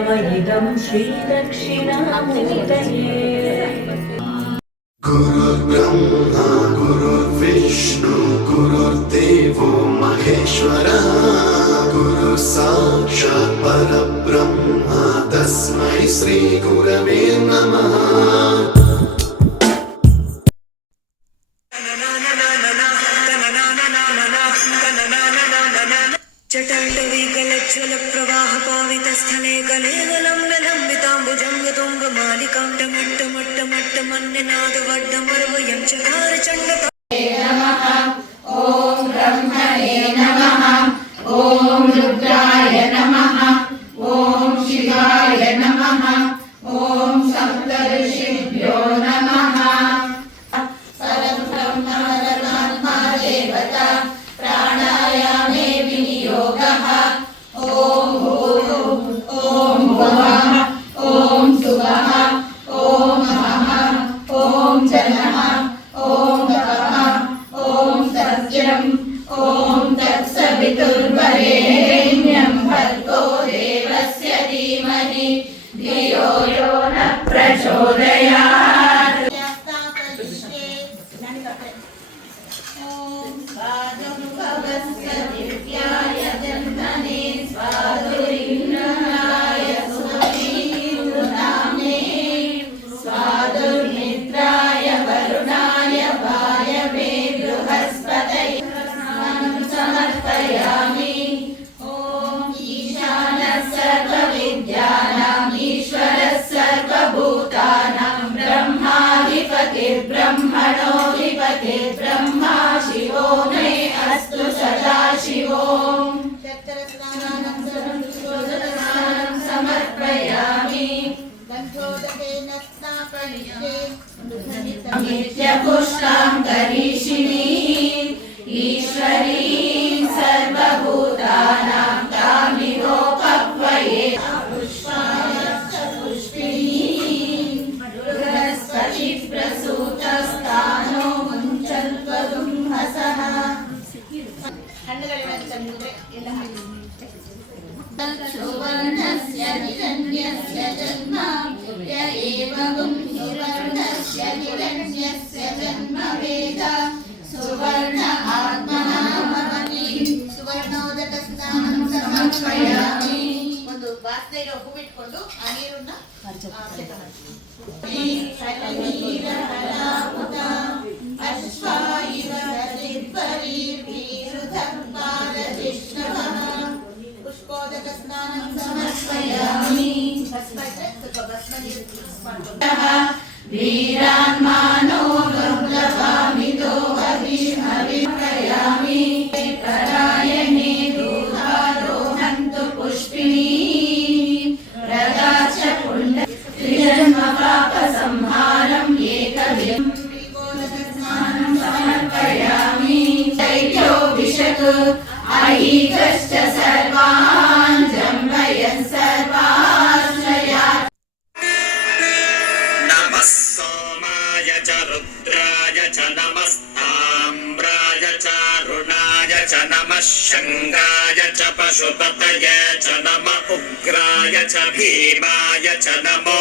नम श्रीदक्षिणामूर्तये। गुरुर्ब्रह्मा गुरुर्विष्णु गुरुर्देवो महेश्वरः गुरु साक्षात् परब्रह्म तस्मै श्री गुरवे नमः। जटाटवीगलज्ज्वलप्रवाहपावितस्थले गलेवलं ललम्बिताम्बुजङ्गतुङ्गमालिकां टमट्टमट्टमट्टमन्यनादवड्डमरवयं चकार चण्डता नमः। ॐ ब्रह्मणे नमः। ॐ रुद्राय नमः। ॐ शिवाय नमः। ॐ सप्तऋषिभ्यो नमः। परब्रह्म परमात्मा देवता प्राणायामे विनियोगः। ॐ भुवः ॐ सुवः ॐ महः ॐ जनः ॐ तपः ॐ सत्यम् ॐ तत्सवितुर्वरेण्यं भर्गो देवस्य धीमहि धियो यो न प्रचोदयात्। स्वादुर्भवस्य दिव्याय जन्मने स्वादुरिन्द्राय सुमतीर्नाम्ने स्वादुर्मित्राय वरुणाय वायवे बृहस्पतये स्नानं समर्पयामि। ॐ ईशानः सर्वविद्यानाम् ईश्वरः सर्वभूतानां ब्रह्माधिपतिर्ब्रह्मणोऽधिपतिर्ब्रह्मा शिवो मे अस्तु सदा शिवो। चक्रस्नानं समर्पयामि। गन्धोदकेन स्नापयिष्ये नित्यपुष्टां करीषिणीं ईश्वरीं सर्वभूतानां तामिहोपक्वये पुष्पायश्च पुष्पिणीं बृहस्पतिप्रसूतस्तानो मुञ्चल्त्वदुंहसः। सुवर्णस्य हिरण्यस्य जन्म य एवं सुवर्णस्य हिरण्यस्य जन्म वेद सुवर्ण आत्मना भवति। ಸುವರ್ಣೋದಕಸ್ನಾನಂ ಸಮರ್ಪಯಾಮಿ. ಒಂದು ಬಾಸ್ನೆಗೆ ಉಪ್ಪು ಬಿಟ್ಕೊಂಡು ಆ ನೀರನ್ನ ಅಶ್ವಾಯಿವ ಪುಷ್ಪೋದಕ ಸ್ನಾನಂ ಸಮರ್ಪಯಾಮಿ. ವೀರಾನ್ಮಾನೋ ದುರ್ಲಭಾಮಿದೋ ಹವಿಷ್ಮವಿಪ್ರಯಾಮಿ. ಪರಾಯಣೆ ದೂರಾರೋಹಂತು ಪುಷ್ಪಿಣೀ ರದಾಚ ಪುಂಡ ತ್ರಿಜನ್ಮ ಪಾಪ ಸಂಹಾರಂ ಏಕವಿಧಂ. ಸ್ನಾನಂ ಸಮರ್ಪಯಾಮಿ. ಚೈತ್ಯೋಭಿಷಕ್ ಐಕಶ್ಚ ಸರ್ವಾನ್ ಜಂಬಯನ್ ಸರ್ವಾಶ್ರಯಾತ್. नमः सोमाय च रुद्राय च नमस्ताम्राय च अरुणाय च नमः शङ्गाय च पशुपतये च नमः उग्राय च भीमाय च नमो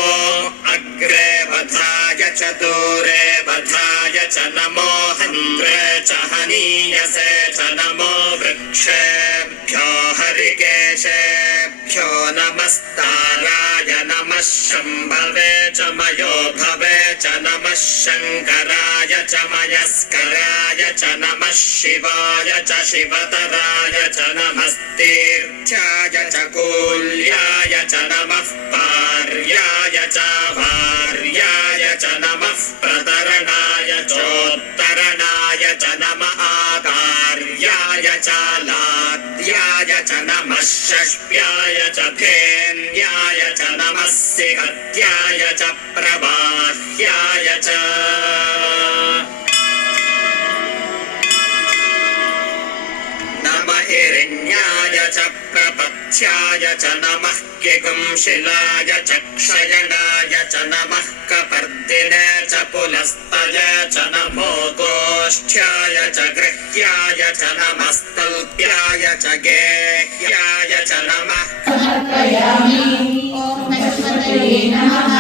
अग्रे वधाय च दूरे वधाय च नमो हन्त्रे च हनीयसे च नमो वृक्षेभ्यो हरिकेशेभ्यो नमस्ताराय नमः शम्भवे च मयो भवे च नमः शङ्कराय च मयस्कराय च नमः शिवाय च शिवतराय च नमस्तीर्थ्याय च कूल्याय च नमः पार्याय च भार्याय च नमः प्रतरणाय चोत्तरणाय च नमः आकार्याय च लाद्याय च नमः षष्ट्याय च धेन्याय च नमः सिहत्याय च प्रबाह्याय च नमः हिरण्याय च प्रपथ्याय च नमः किगुंशिलाय च क्षयणाय च नमः कपर्दिने च पुलस्तये च नमो गोष्ठ्याय च गृह्याय च नमस्तल्प्याय च गेह्याय च नमः समर्पयामि। ॐ नमः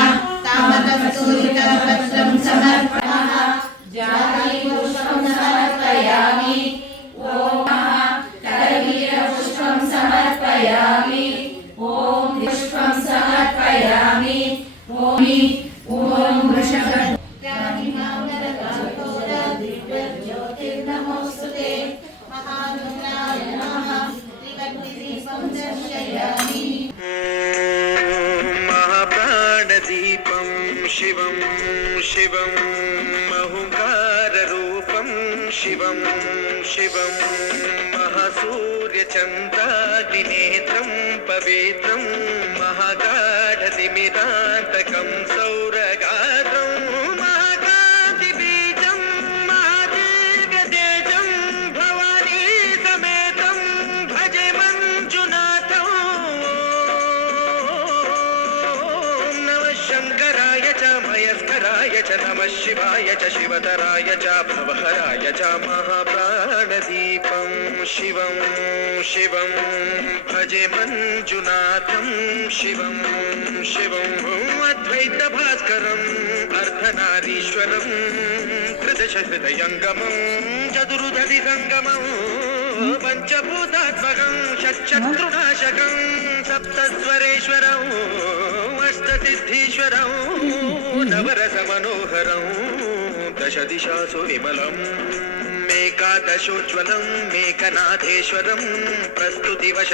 तामतस्तूरितपत्रं समर्पयामः जातीपुष्पं समर्पयामि ॐ करवीरपुष्पं समर्पयामि ॐ पुष्पं समर्पयामि ॐ वृषभ ज्योतिर्नमोस्तुते महारुद्राय नमः त्रिकटिदीपं दर्शयामि महाप्राणदीपं शिवं शिवं महुकाररूपं शिवं शिवं महासूर्यचन्द्राग्निनेत्रं पवित्रं महागाढतिमिरान्तकं सौरगात्रं महाकान्तिबीजं महादिव्यतेजं भवानी समेतं भजे मञ्जुनाथं नमः शङ्कराय च मयस्कराय च नमः शिवाय च शिवतराय च भवहराय च महाप्राणदीपं शिवं शिवं भजे मञ्जुनाथं शिवं शिवं अद्वैतभास्करम् अर्धनारीश्वरं त्रिदशहृदयङ्गमं चतुर्दधिसङ्गमं पञ्चभूतात्मकं षट्शत्रुनाशकं सप्तस्वरेश्वरं अष्टसिद्धीश्वरं नवरसमनोहरं दशदिशासु विमलं मेकादशोज्ज्वलं मेकनाथेश्वरं प्रस्तुतिवश